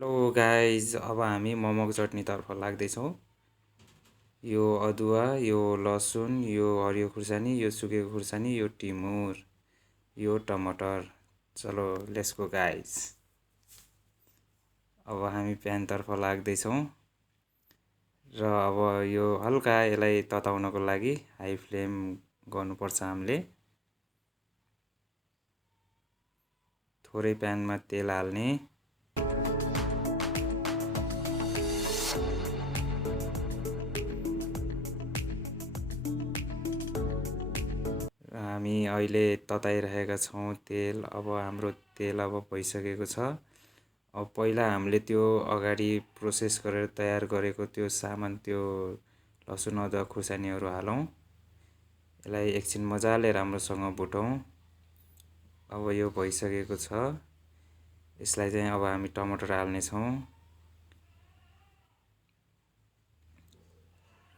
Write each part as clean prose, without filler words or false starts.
Hello guys, अब हामी मोमोको चटनीतर्फ लाग्दैछौँ। यो अदुवा, यो लसुन, यो हरियो खुर्सानी, यो सुकेको खुर्सानी, यो टिमुर, यो टमाटर। चलो लेट्स गो गाइज। अब हामी प्यानतर्फ लाग्दैछौँ र अब यो हल्का यसलाई तताउनको लागि हाई फ्लेम गर्नुपर्छ हामीले। थोरै प्यानमा तेल हाल्ने। हामी अहिले तताइरहेका छौँ तेल। अब हाम्रो तेल अब भइसकेको छ। अब पहिला हामीले त्यो अगाडि प्रोसेस गरेर तयार गरेको त्यो सामान, त्यो लसुन अदुवा खुर्सानीहरू हालौँ। यसलाई एकछिन मजाले राम्रोसँग भुटौँ। अब यो भइसकेको छ। यसलाई चाहिँ अब हामी टमाटर हाल्नेछौँ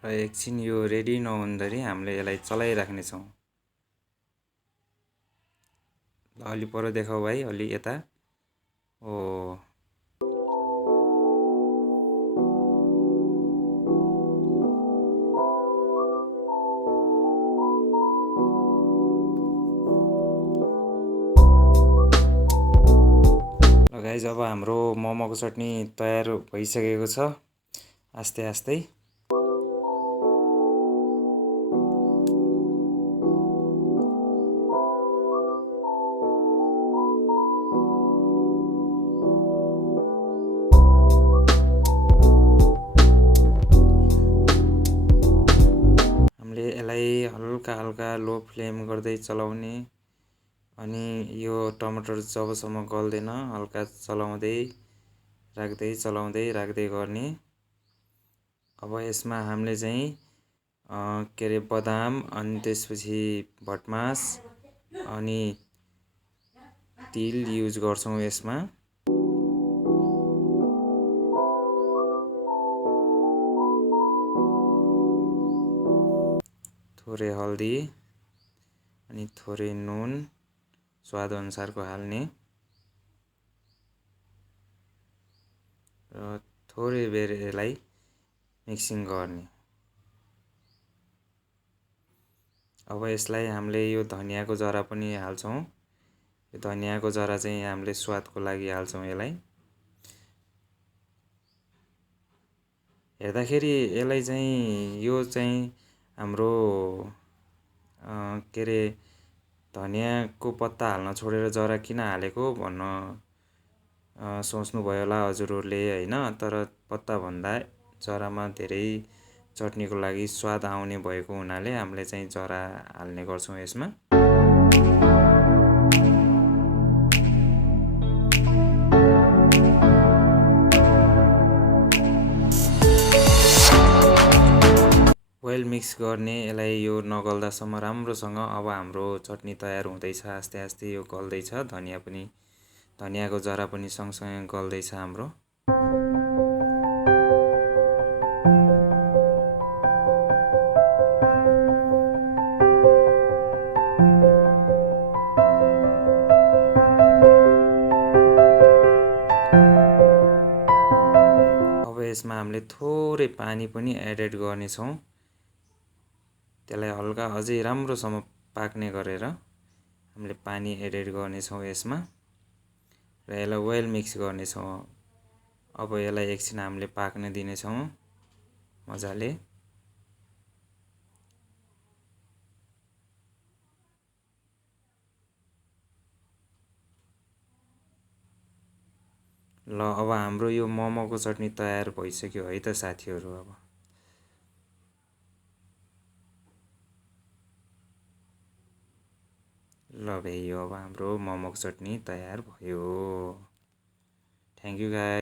र एकछिन यो रेडी नहुँदाखेरि हामीले यसलाई चलाइराख्नेछौँ। अलि पर देखाऊ भाइ, अलि यता। ओ ल गाइज, अब हाम्रो मोमोको चटनी तयार भइसकेको छ। आस्ते आस्ते हामीले यसलाई हल्का हल्का लो फ्लेम गर्दै चलाउने। अनि यो टमाटर जबसम्म गल्दैन हल्का चलाउँदै राख्दै गर्ने। अब यसमा हामीले चाहिँ के अरे बदाम, अनि त्यसपछि भटमास अनि तिल युज गर्छौँ यसमा। थोरै हल्दी अनि थोरै नुन स्वाद अनुसारको हाल्ने र थोरै बेर यसलाई मिक्सिङ गर्ने। अब यसलाई हामीले यो धनियाको जरा पनि हाल्छौँ। यो धनियाको जरा चाहिँ हामीले स्वादको लागि हाल्छौँ यसलाई। हेर्दाखेरि यसलाई चाहिँ यो चाहिँ हाम्रो के अरे धनियाको पत्ता हाल्न छोडेर जरा किन हालेको भन्न सोच्नुभयो होला हजुरहरूले, होइन? तर पत्ताभन्दा जरामा धेरै चटनीको लागि स्वाद आउने भएको हुनाले हामीले चाहिँ जरा हाल्ने गर्छौँ यसमा। वेल मिक्स गर्ने यसलाई, यो नगल्दासम्म राम्रोसँग। अब हाम्रो चटनी तयार हुँदैछ। आस्ते आस्ते यो गल्दैछ। धनियाको जरा पनि सँगसँगै गल्दैछ हाम्रो। अब यसमा हामीले थोरै पानी पनि एडेड गर्नेछौँ। त्यसलाई हल्का अझै राम्रोसँग पाक्ने गरेर हामीले पानी एडेड गर्नेछौँ यसमा र यसलाई वेल मिक्स गर्नेछौँ। अब यसलाई एकछिन हामीले पाक्न दिनेछौँ मजाले। ल, अब हाम्रो यो मोमोको चटनी तयार भइसक्यो है त साथीहरू। अब ल भाइ, यो अब हाम्रो मोमोको चटनी तयार भयो। Thank you guys.